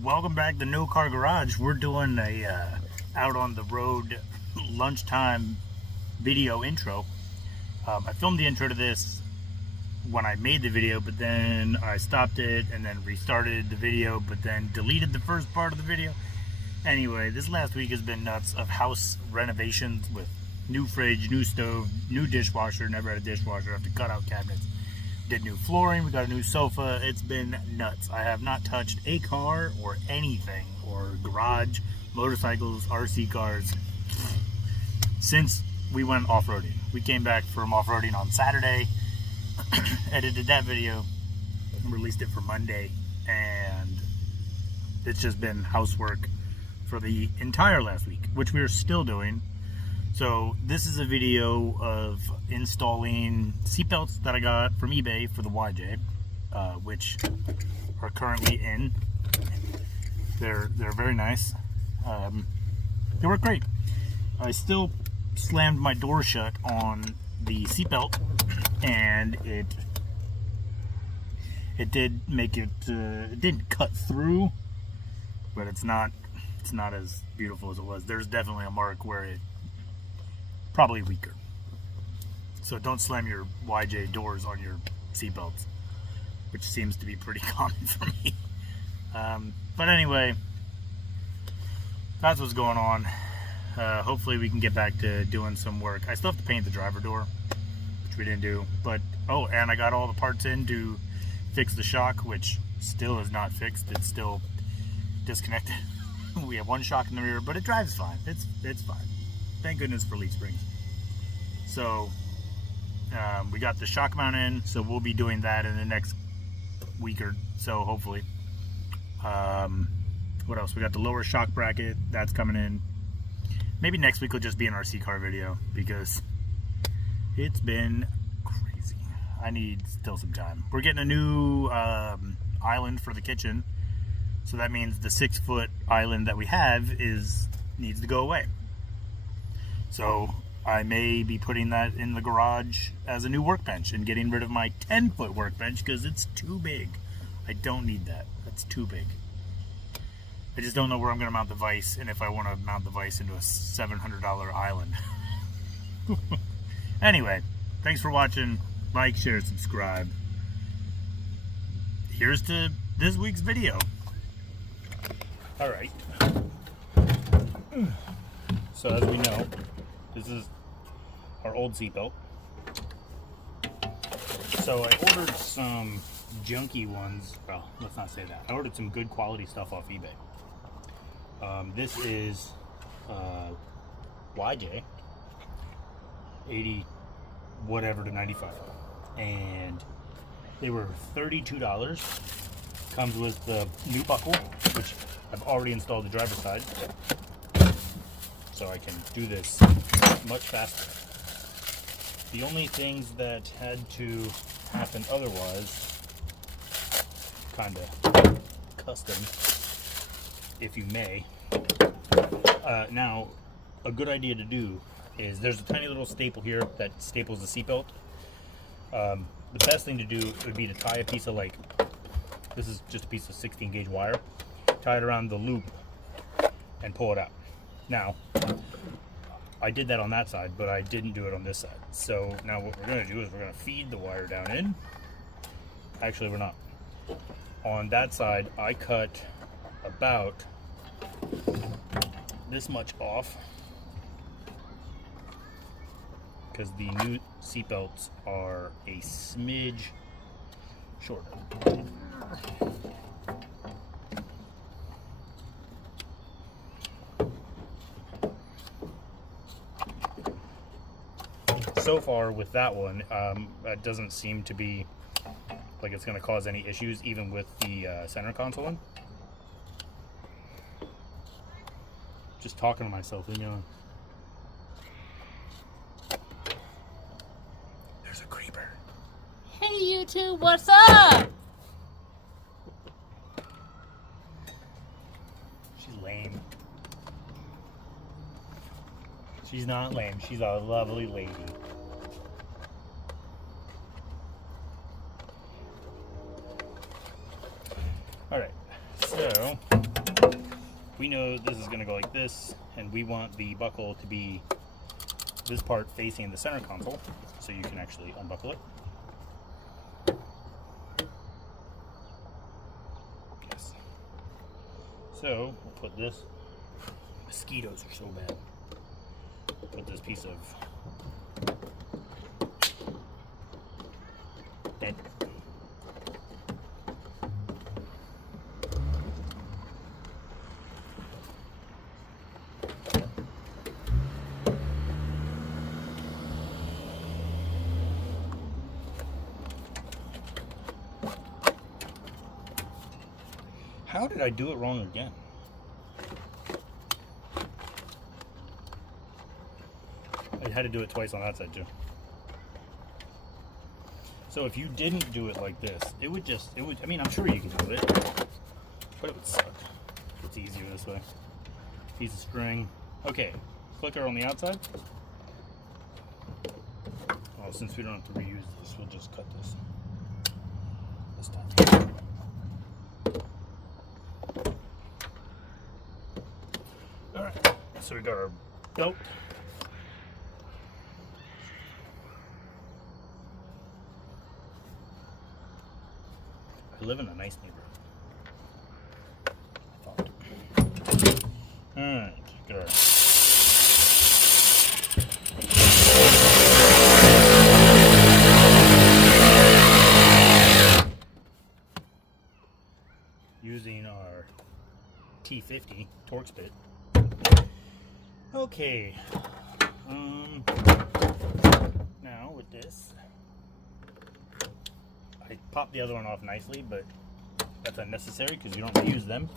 Welcome back to No Car Garage. We're doing a out on the road lunchtime video intro. I filmed the intro to this when I made the video, but then I stopped it and then restarted the video, but then deleted the first part of the video. Anyway, this last week has been nuts of house renovations with new fridge, new stove, new dishwasher. Never had a dishwasher. Have to cut out cabinets. Did new flooring, we got a new sofa. It's been nuts. I have not touched a car or anything, or garage, motorcycles, RC cars, since we went off-roading. We came back from off-roading on Saturday, edited that video, and released it for Monday, and it's just been housework for the entire last week, which we are still doing. So this is a video of installing seatbelts that I got from eBay for the YJ, which are currently in. They're very nice. They work great. I still slammed my door shut on the seatbelt, and it did make it. It didn't cut through, but it's not as beautiful as it was. There's definitely a mark where it. Probably weaker. So don't slam your YJ doors on your seatbelts, which seems to be pretty common for me. But anyway, that's what's going on. Hopefully we can get back to doing some work. I still have to paint the driver door, which we didn't do. But oh, and I got all the parts in to fix the shock, which still is not fixed. It's still disconnected. We have one shock in the rear, but it drives fine. It's fine. Thank goodness for leaf springs. So we got the shock mount in, so we'll be doing that in the next week or so, hopefully. What else? We got the lower shock bracket, that's coming in. Maybe next week will just be an RC car video, because it's been crazy. I need still some time. We're getting a new island for the kitchen, so that means the 6-foot island that we have needs to go away. So I may be putting that in the garage as a new workbench and getting rid of my 10-foot workbench because it's too big. I don't need that. That's too big. I just don't know where I'm going to mount the vise, and if I want to mount the vise into a $700 island. Anyway, thanks for watching. Like, share, subscribe. Here's to this week's video. Alright. So as we know, this is our old seatbelt. So I ordered some junky ones. Well, let's not say that. I ordered some good quality stuff off eBay. This is YJ 80 whatever to 95, and they were $32. Comes with the new buckle, which I've already installed the driver's side, so I can do this much faster. The only things that had to happen otherwise, kind of custom, if you may. Now, a good idea to do is there's a tiny little staple here that staples the seatbelt. The best thing to do would be to tie a piece of, like, this is just a piece of 16 gauge wire, tie it around the loop and pull it out. Now, I did that on that side, but I didn't do it on this side. So now what we're going to do is we're going to feed the wire down in. Actually, we're not. On that side, I cut about this much off because the new seatbelts are a smidge shorter. So far with that one, that doesn't seem to be like it's going to cause any issues, even with the center console one. Just talking to myself, you know. There's a creeper. Hey YouTube, what's up? She's lame. She's not lame. She's a lovely lady. Alright, so we know this is going to go like this, and we want the buckle to be this part facing the center console, so you can actually unbuckle it. Yes. So we'll put this. Mosquitoes are so bad. Put this piece of dead. How did I do it wrong again? I had to do it twice on that side too. So if you didn't do it like this, it would, I mean, I'm sure you can do it, but it would suck. It's easier this way. Piece of string. Okay, clicker on the outside. Oh, since we don't have to reuse this, we'll just cut this time. Alright, so we got our belt. I live in a nice neighborhood. Alright, got our using our T50 Torx bit. Okay, now with this, I popped the other one off nicely, but that's unnecessary because you don't reuse them.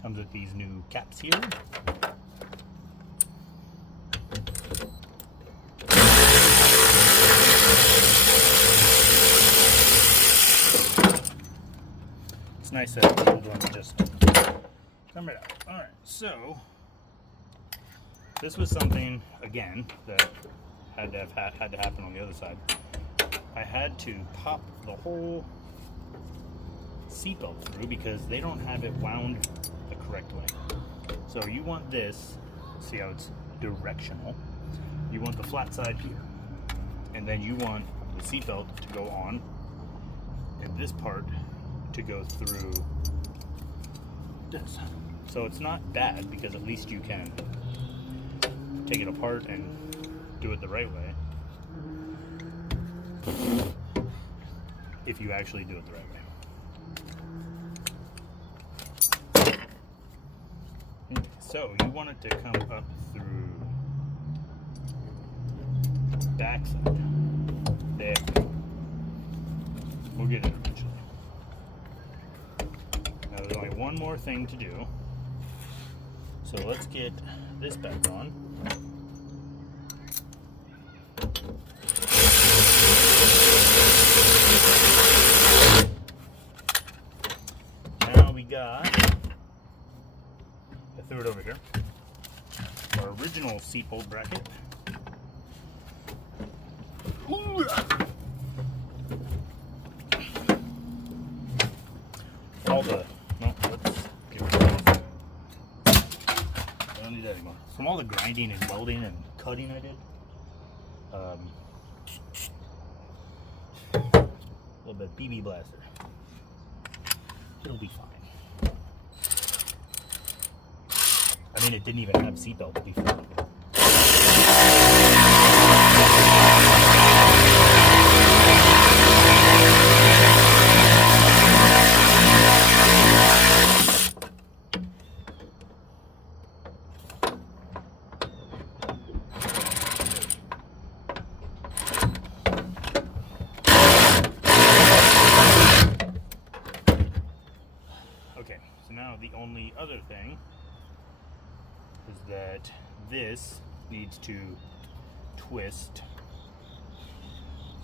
Comes with these new caps here. It's nice that the old ones just come right out. Alright, so this was something, again, that had to happen on the other side. I had to pop the whole seatbelt through because they don't have it wound the correct way. So you want this, see how it's directional. You want the flat side here. And then you want the seatbelt to go on and this part to go through this. So it's not bad because at least you can take it apart and do it the right way. If you actually do it the right way. Okay, so you want it to come up through the back side. There. We'll get it eventually. Now there's only one more thing to do. So let's get this back on. Now we got, I threw it over here, our original seat hold bracket. All the, no, let's get rid of that. I don't need that anymore. From all the grinding and welding and cutting I did, a little bit of BB blaster. It'll be fine. I mean, it didn't even have seatbelt before. Okay, so now the only other thing is that this needs to twist.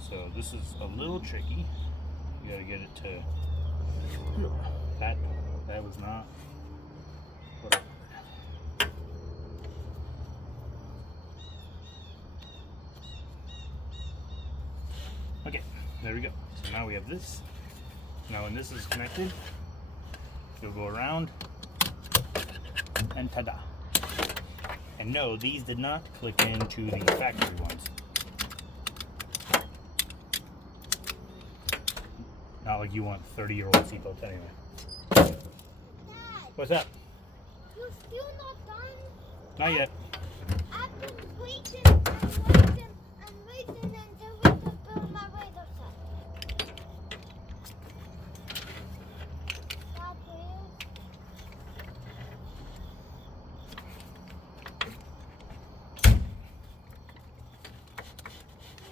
So this is a little tricky. You gotta get it to, that was not what I wanted. Okay, there we go. So now we have this. Now when this is connected, you'll go around And ta-da. And no, these did not click into the factory ones. Not like you want 30-year-old seatbelts anyway. Dad, What's up? you're still not done? Not yet. I've been waiting and waiting until we could build my radar set. Dad, please.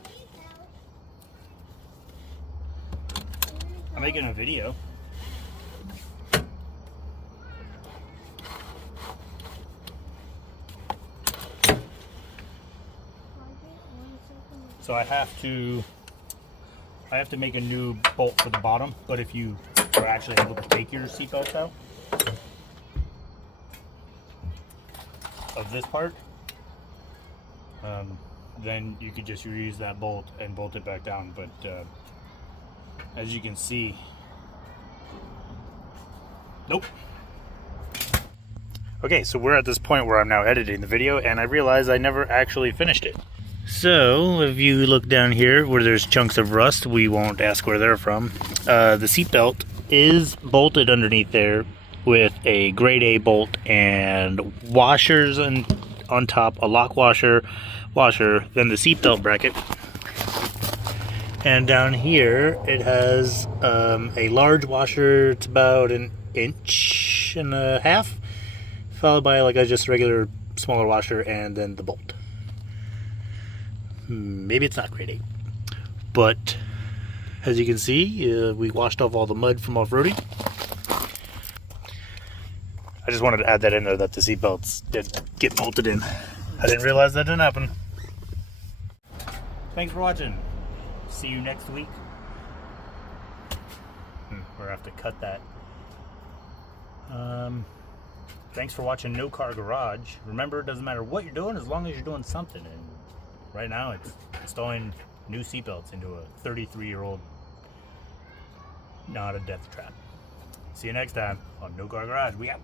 Please help. I'm making a video. So I have to make a new bolt for the bottom, but if you are actually able to take your seatbelts out of this part, then you could just reuse that bolt and bolt it back down. But as you can see, nope. Okay, so we're at this point where I'm now editing the video, and I realize I never actually finished it. So, if you look down here where there's chunks of rust, we won't ask where they're from. The seatbelt is bolted underneath there with a grade A bolt and washers on top, a lock washer, then the seatbelt bracket. And down here it has a large washer. It's about 1.5 inches, followed by like a just regular smaller washer, and then the bolt. Maybe it's not grade 8, but as you can see, we washed off all the mud from off-roading. I just wanted to add that in there, that the seatbelts did get bolted in. I didn't realize that didn't happen. Thanks for watching. See you next week. We're gonna have to cut that. Thanks for watching No Car Garage. Remember, it doesn't matter what you're doing as long as you're doing something. And right now, it's installing new seatbelts into a 33-year-old, not a death trap. See you next time on No Car Garage. We out.